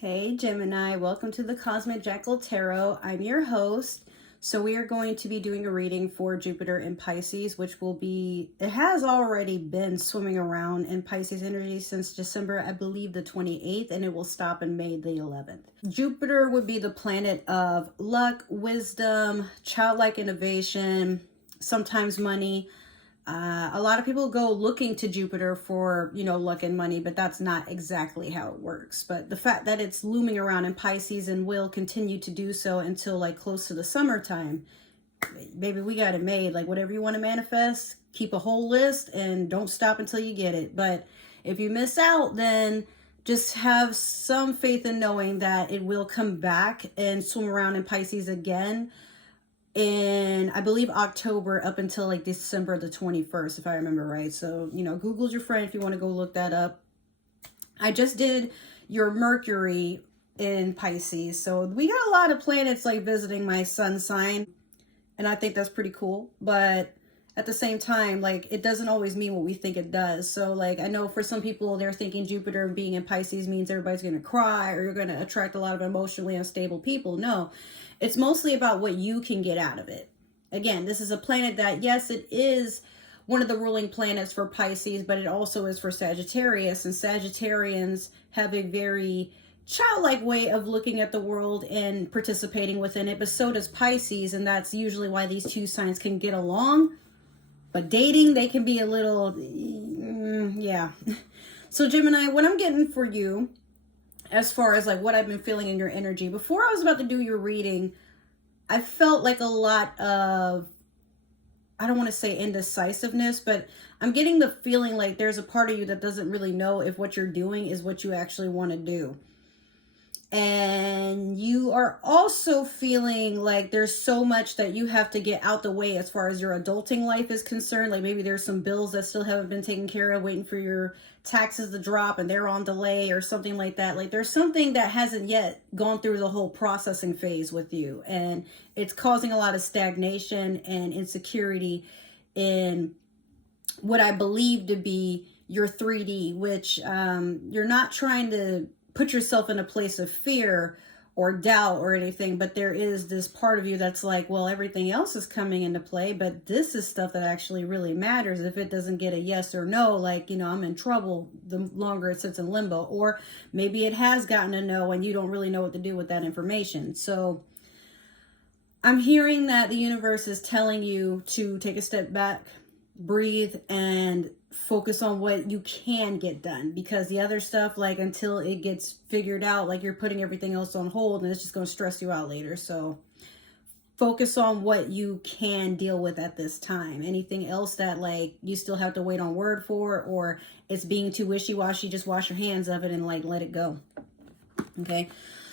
Hey Gemini, welcome to the Cosmic Jackal Tarot. I'm your host. So we are going to be doing a reading for Jupiter in Pisces, which will be, it has already been swimming around in Pisces energy since December, I believe the 28th, and it will stop in May the 11th. Jupiter would be the planet of luck, wisdom, childlike innovation, sometimes money. A lot of people go looking to Jupiter for, luck and money, but that's not exactly how it works. But the fact that it's looming around in Pisces and will continue to do so until like close to the summertime, baby, we got it made. Like whatever you want to manifest, keep a whole list and don't stop until you get it. But if you miss out, then just have some faith in knowing that it will come back and swim around in Pisces again in, I believe, October up until like December the 21st, if I remember right. So, Google's your friend if you want to go look that up. I just did your Mercury in Pisces. So we got a lot of planets like visiting my sun sign. And I think that's pretty cool. But at the same time, like, it doesn't always mean what we think it does. So, like, I know for some people, they're thinking Jupiter being in Pisces means everybody's going to cry or you're going to attract a lot of emotionally unstable people. No, it's mostly about what you can get out of it. Again, this is a planet that, yes, it is one of the ruling planets for Pisces, but it also is for Sagittarius. And Sagittarians have a very childlike way of looking at the world and participating within it, but so does Pisces. And that's usually why these two signs can get along. But dating, they can be a little, yeah. So Gemini, what I'm getting for you, as far as like what I've been feeling in your energy, before I was about to do your reading, I felt like a lot of, I don't want to say indecisiveness, but I'm getting the feeling like there's a part of you that doesn't really know if what you're doing is what you actually want to do. And you are also feeling like there's so much that you have to get out the way as far as your adulting life is concerned. Like maybe there's some bills that still haven't been taken care of, waiting for your taxes to drop and they're on delay or something like that. Like there's something that hasn't yet gone through the whole processing phase with you. And it's causing a lot of stagnation and insecurity in what I believe to be your 3D, which you're not trying to put yourself in a place of fear or doubt or anything, but there is this part of you that's like, well, everything else is coming into play, but this is stuff that actually really matters. If it doesn't get a yes or no, like, I'm in trouble the longer it sits in limbo. Or maybe it has gotten a no and you don't really know what to do with that information. So I'm hearing that the universe is telling you to take a step back, breathe, and focus on what you can get done, because the other stuff, like, until it gets figured out, like, you're putting everything else on hold and it's just going to stress you out later. So focus on what you can deal with at this time. Anything else that, like, you still have to wait on word for, or it's being too wishy-washy, just wash your hands of it and, like, let it go. Okay,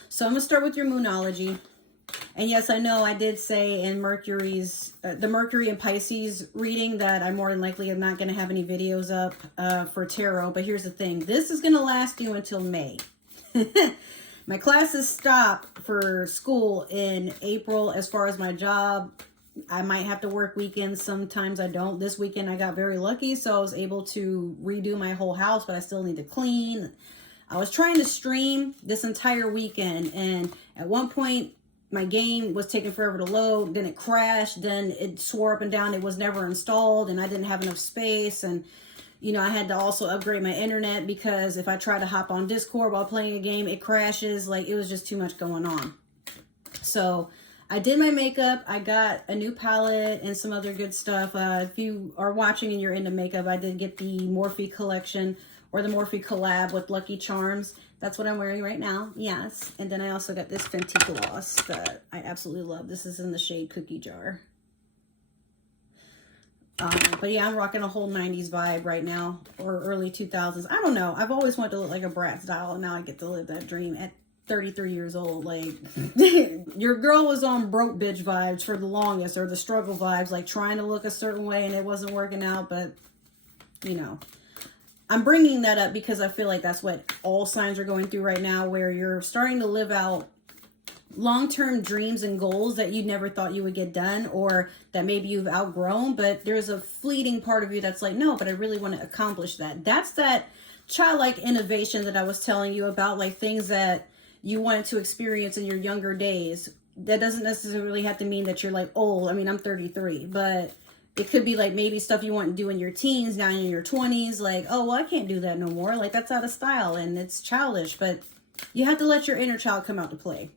so I'm gonna start with your moonology. And yes, I know I did say in Mercury's, the Mercury and Pisces reading, that I more than likely am not going to have any videos up for tarot. But here's the thing. This is going to last you until May. My classes stop for school in April. As far as my job, I might have to work weekends. Sometimes I don't. This weekend I got very lucky, so I was able to redo my whole house, but I still need to clean. I was trying to stream this entire weekend, and at one point, my game was taking forever to load, then it crashed, then it swore up and down it was never installed, and I didn't have enough space. And, I had to also upgrade my internet, because if I try to hop on Discord while playing a game, it crashes. Like, it was just too much going on. So I did my makeup. I got a new palette and some other good stuff. If you are watching and you're into makeup, I did get the Morphe collection, or the Morphe collab with Lucky Charms. That's what I'm wearing right now. Yes. And then I also got this Fenty gloss that I absolutely love. This is in the shade Cookie Jar. But yeah, I'm rocking a whole 90s vibe right now, or early 2000s. I don't know. I've always wanted to look like a Bratz doll, and now I get to live that dream at 33 years old. Like, your girl was on broke bitch vibes for the longest, or the struggle vibes, like trying to look a certain way and it wasn't working out. But, I'm bringing that up because I feel like that's what all signs are going through right now, where you're starting to live out long-term dreams and goals that you never thought you would get done, or that maybe you've outgrown, but there's a fleeting part of you that's like, no, but I really want to accomplish that. That's that childlike innovation that I was telling you about, like things that you wanted to experience in your younger days. That doesn't necessarily have to mean that you're like old. I mean, I'm 33, but it could be like maybe stuff you want to do in your teens, now in your 20s, like, oh, well, I can't do that no more. Like, that's out of style and it's childish, but you have to let your inner child come out to play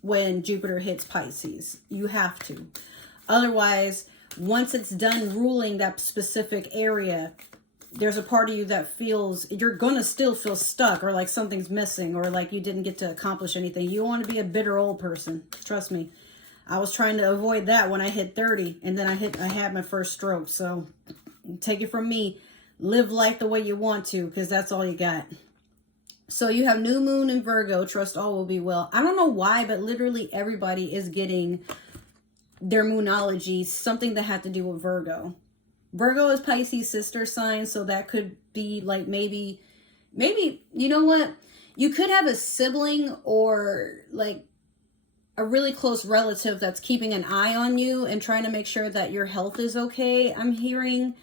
when Jupiter hits Pisces. You have to. Otherwise, once it's done ruling that specific area, there's a part of you that feels you're going to still feel stuck, or like something's missing, or like you didn't get to accomplish anything. You want to be a bitter old person. Trust me. I was trying to avoid that when I hit 30, and then I had my first stroke. So take it from me. Live life the way you want to, because that's all you got. So you have new moon in Virgo. Trust all will be well. I don't know why, but literally everybody is getting their moonology, something that had to do with Virgo. Virgo is Pisces' sister sign, so that could be like maybe, you know what? You could have a sibling or like a really close relative that's keeping an eye on you and trying to make sure that your health is okay. I'm hearing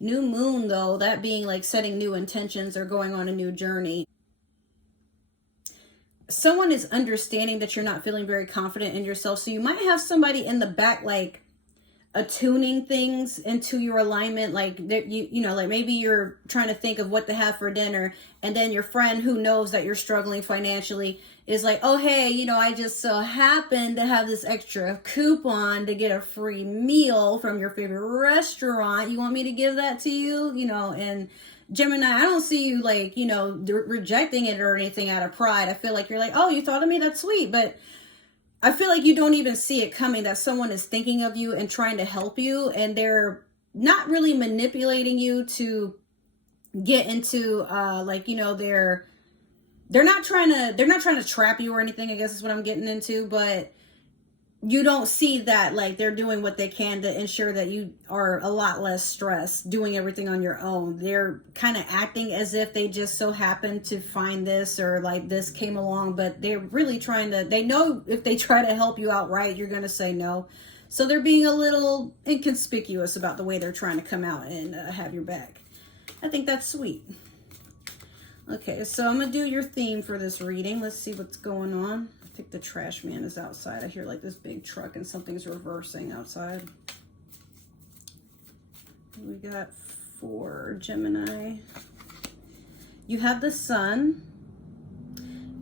new moon, though, that being like setting new intentions or going on a new journey. Someone is understanding that you're not feeling very confident in yourself, so you might have somebody in the back like attuning things into your alignment, like you know, like maybe you're trying to think of what to have for dinner, and then your friend who knows that you're struggling financially is like, oh hey, you know, I just so happen to have this extra coupon to get a free meal from your favorite restaurant. You want me to give that to you? You know, and Gemini, I don't see you like, you know, rejecting it or anything out of pride. I feel like you're like, oh, you thought of me? That's sweet. But I feel like you don't even see it coming, that someone is thinking of you and trying to help you, and they're not really manipulating you to get into like, you know, they're not trying to trap you or anything, I guess is what I'm getting into, but you don't see that like they're doing what they can to ensure that you are a lot less stressed doing everything on your own. They're kind of acting as if they just so happened to find this, or like this came along, but they're really trying to, they know if they try to help you out right, you're going to say no. So they're being a little inconspicuous about the way they're trying to come out and have your back. I think that's sweet. Okay, so I'm going to do your theme for this reading. Let's see what's going on. I think the trash man is outside. I hear like this big truck and something's reversing outside. We got for Gemini. You have the sun,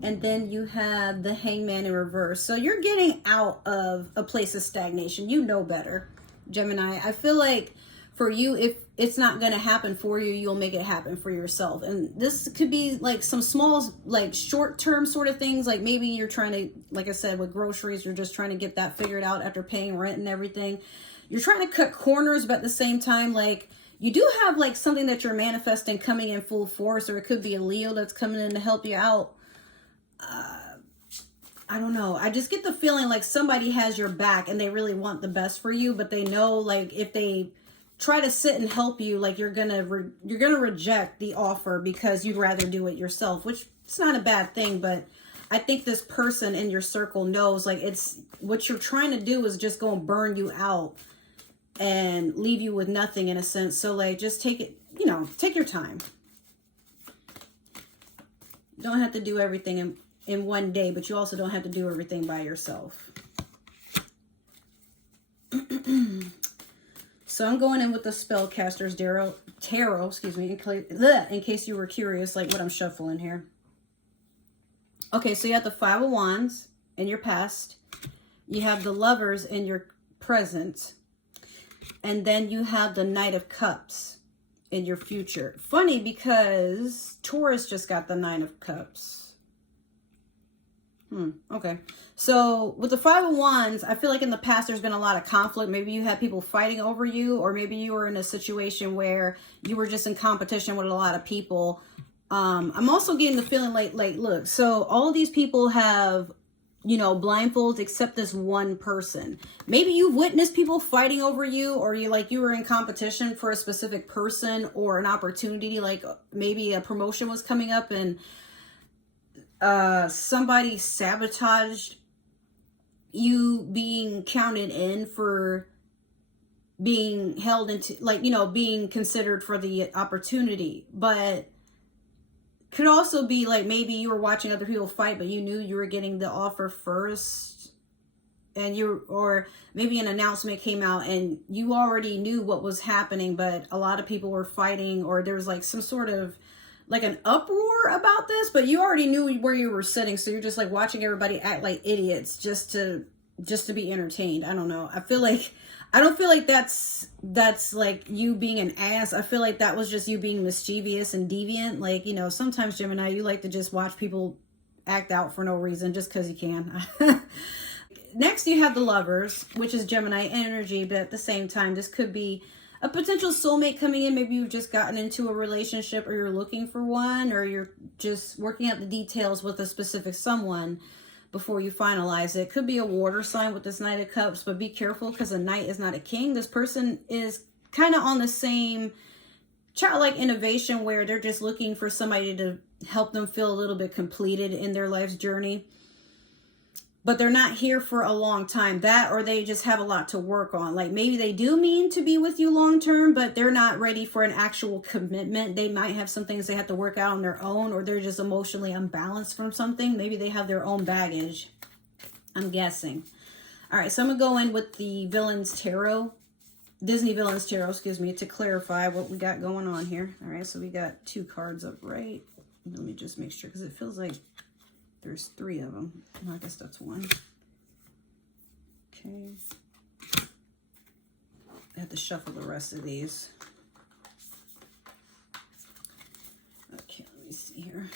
and then you have the hangman in reverse. So you're getting out of a place of stagnation. You know better, Gemini. I feel like for you, if it's not going to happen for you, you'll make it happen for yourself. And this could be like some small, like short-term sort of things. Like maybe you're trying to, like I said, with groceries, you're just trying to get that figured out after paying rent and everything. You're trying to cut corners, but at the same time, like you do have like something that you're manifesting coming in full force, or it could be a Leo that's coming in to help you out. I don't know. I just get the feeling like somebody has your back and they really want the best for you, but they know like if they try to sit and help you, like you're gonna reject the offer because you'd rather do it yourself, which it's not a bad thing. But I think this person in your circle knows like it's what you're trying to do is just going to burn you out and leave you with nothing in a sense. So like just take it, you know, take your time. You don't have to do everything in one day, but you also don't have to do everything by yourself. So I'm going in with the Spellcaster's Tarot, excuse me, in case you were curious, like what I'm shuffling here. Okay, so you have the Five of Wands in your past. You have the Lovers in your present. And then you have the Knight of Cups in your future. Funny because Taurus just got the Nine of Cups. Okay. So with the Five of Wands, I feel like in the past there's been a lot of conflict. Maybe you had people fighting over you, or maybe you were in a situation where you were just in competition with a lot of people. I'm also getting the feeling like look, so all of these people have, you know, blindfolds except this one person. Maybe you've witnessed people fighting over you, or you were in competition for a specific person or an opportunity, like maybe a promotion was coming up and somebody sabotaged you being counted in for being held into, like, you know, being considered for the opportunity. But Could also be like maybe you were watching other people fight, but you knew you were getting the offer first, and or maybe an announcement came out and you already knew what was happening, but a lot of people were fighting, or there was like some sort of like an uproar about this, but you already knew where you were sitting, so you're just like watching everybody act like idiots just to be entertained. I don't know. I don't feel like that's like you being an ass. I feel like that was just you being mischievous and deviant. Like, you know, sometimes, Gemini, you like to just watch people act out for no reason just because you can. Next, you have the Lovers, which is Gemini energy, but at the same time, this could be a potential soulmate coming in. Maybe you've just gotten into a relationship, or you're looking for one, or you're just working out the details with a specific someone before you finalize it. Could be a water sign with this Knight of Cups, but be careful because a knight is not a king. This person is kind of on the same childlike innovation where they're just looking for somebody to help them feel a little bit completed in their life's journey. But they're not here for a long time. That, or they just have a lot to work on. Like maybe they do mean to be with you long term, but they're not ready for an actual commitment. They might have some things they have to work out on their own, or they're just emotionally unbalanced from something. Maybe they have their own baggage, I'm guessing. All right, so I'm going to go in with the Villains Tarot, Disney Villains Tarot, excuse me, to clarify what we got going on here. All right, so we got 2 cards up right. Let me just make sure, because it feels like there's 3 of them. I guess that's 1. Okay. I have to shuffle the rest of these. Okay, let me see here.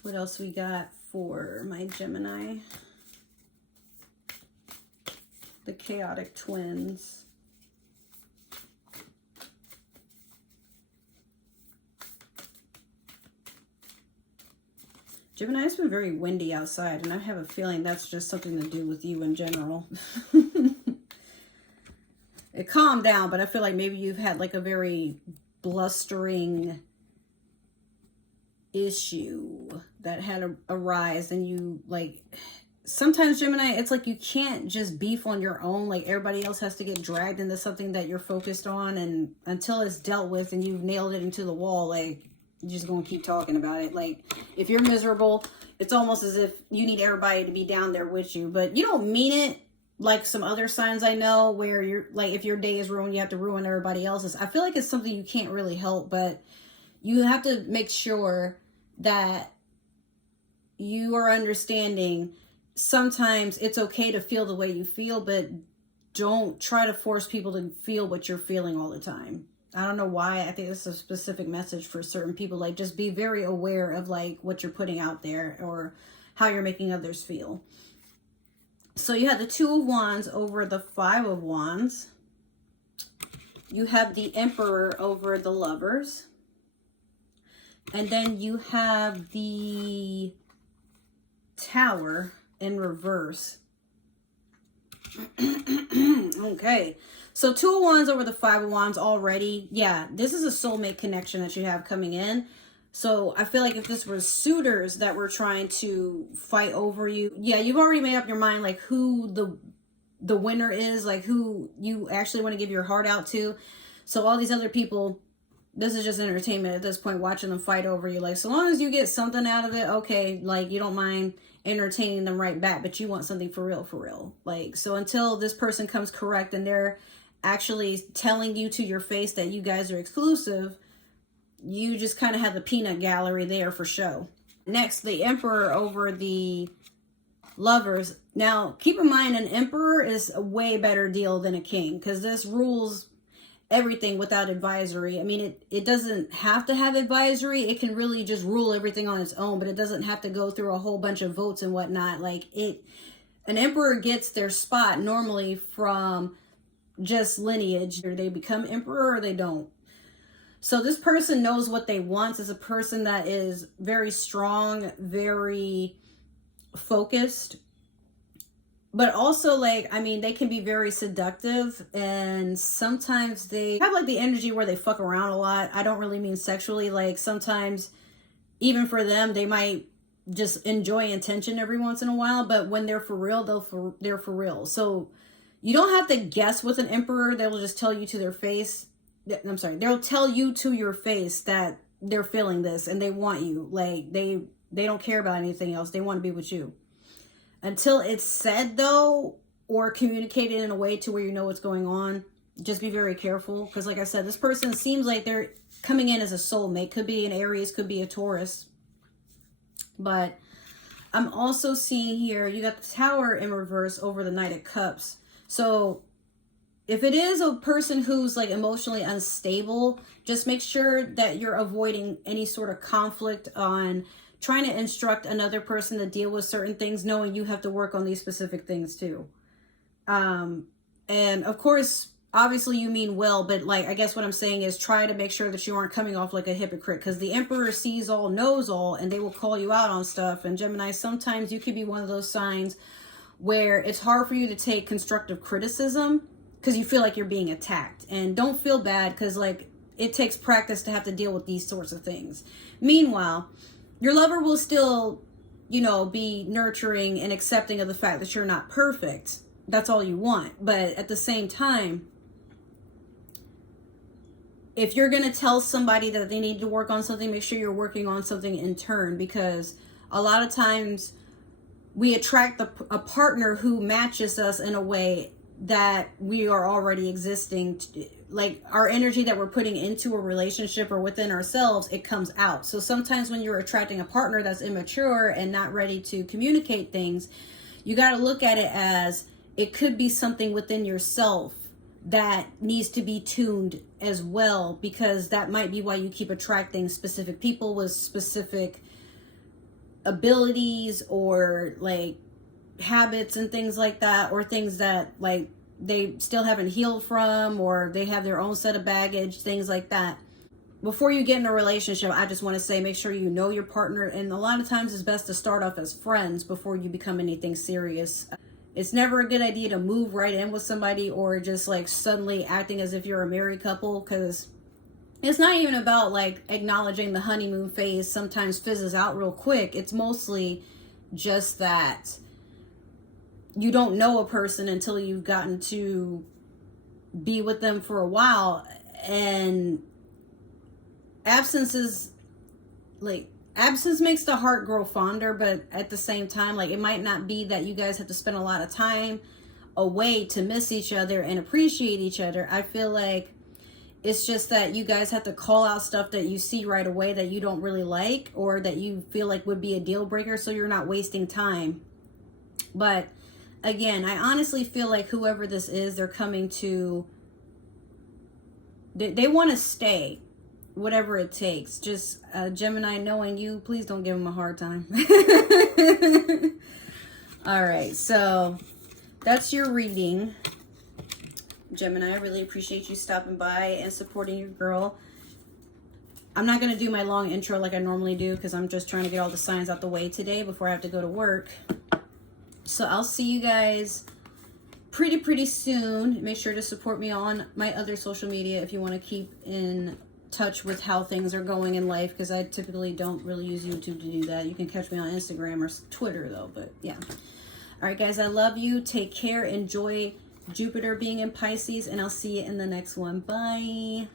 What else we got for my Gemini? The Chaotic Twins. Gemini, it's been very windy outside, and I have a feeling that's just something to do with you in general. It calmed down, but I feel like maybe you've had like a very blustering issue that had a rise, and you like, sometimes, Gemini, it's like you can't just beef on your own. Like everybody else has to get dragged into something that you're focused on, and until it's dealt with and you've nailed it into the wall, like, you're just gonna keep talking about it. Like if you're miserable, it's almost as if you need everybody to be down there with you, but you don't mean it like some other signs I know, where you're like, if your day is ruined, you have to ruin everybody else's. I feel like it's something you can't really help, but you have to make sure that you are understanding sometimes it's okay to feel the way you feel, but don't try to force people to feel what you're feeling all the time. I don't know why. I think this is a specific message for certain people. Like, just be very aware of like what you're putting out there, or how you're making others feel. So you have the 2 of Wands over the 5 of Wands. You have the Emperor over the Lovers. And then you have the Tower in reverse. Okay. So 2 of Wands over the 5 of Wands already. Yeah, this is a soulmate connection that you have coming in. So I feel like if this was suitors that were trying to fight over you, yeah, you've already made up your mind like who the winner is, like who you actually want to give your heart out to. So all these other people, this is just entertainment at this point, watching them fight over you. Like, so long as you get something out of it, okay, like you don't mind entertaining them right back, but you want something for real, for real. Like, so until this person comes correct and they're actually telling you to your face that you guys are exclusive, you just kind of have the peanut gallery there for show. Next, the Emperor over the Lovers. Now, keep in mind, an Emperor is a way better deal than a king, because this rules everything without advisory. I mean, it doesn't have to have advisory. It can really just rule everything on its own, but it doesn't have to go through a whole bunch of votes and whatnot. Like, an Emperor gets their spot normally from just lineage, or they become emperor or they don't. So this person knows what they want. Is a person that is very strong, very focused, but also, like, I mean, they can be very seductive, and sometimes they have like the energy where they fuck around a lot. I don't really mean sexually. Like, sometimes even for them, they might just enjoy attention every once in a while, but when they're for real, they're for real. So you don't have to guess with an Emperor. They will just tell you to their face. I'm sorry. They'll tell you to your face that they're feeling this and they want you. Like they don't care about anything else. They want to be with you. Until it's said though, or communicated in a way to where you know what's going on, just be very careful. Because like I said, this person seems like they're coming in as a soulmate. Could be an Aries, could be a Taurus. But I'm also seeing here, you got the Tower in reverse over the Knight of Cups. So if it is a person who's like emotionally unstable, just make sure that you're avoiding any sort of conflict on trying to instruct another person to deal with certain things, knowing you have to work on these specific things too. And of course, obviously you mean well, but like, I guess what I'm saying is try to make sure that you aren't coming off like a hypocrite, because the Emperor sees all, knows all, and they will call you out on stuff. And Gemini, sometimes you could be one of those signs where it's hard for you to take constructive criticism because you feel like you're being attacked. And don't feel bad, because like it takes practice to have to deal with these sorts of things. Meanwhile, your lover will still, you know, be nurturing and accepting of the fact that you're not perfect. That's all you want. But at the same time, if you're going to tell somebody that they need to work on something, make sure you're working on something in turn, because a lot of times we attract a partner who matches us in a way that we are already existing. Like our energy that we're putting into a relationship or within ourselves, it comes out. So sometimes when you're attracting a partner that's immature and not ready to communicate things, you got to look at it as it could be something within yourself that needs to be tuned as well, because that might be why you keep attracting specific people with specific abilities or like habits and things like that, or things that like they still haven't healed from, or they have their own set of baggage, things like that. Before you get in a relationship, I just want to say, make sure you know your partner. And a lot of times it's best to start off as friends before you become anything serious. It's never a good idea to move right in with somebody or just like suddenly acting as if you're a married couple, because it's not even about like acknowledging the honeymoon phase sometimes fizzes out real quick. It's mostly just that you don't know a person until you've gotten to be with them for a while. And absence makes the heart grow fonder, but at the same time, like it might not be that you guys have to spend a lot of time away to miss each other and appreciate each other. I feel like it's just that you guys have to call out stuff that you see right away that you don't really like, or that you feel like would be a deal breaker, so you're not wasting time. But again, I honestly feel like whoever this is, they're coming to, they want to stay, whatever it takes. Just Gemini, knowing you, please don't give them a hard time. All right, so that's your reading, Gemini. I really appreciate you stopping by and supporting your girl. I'm not going to do my long intro like I normally do, because I'm just trying to get all the signs out the way today before I have to go to work. So I'll see you guys pretty soon. Make sure to support me on my other social media if you want to keep in touch with how things are going in life, because I typically don't really use YouTube to do that. You can catch me on Instagram or Twitter though, but yeah. All right, guys, I love you. Take care. Enjoy Jupiter being in Pisces, and I'll see you in the next one. Bye.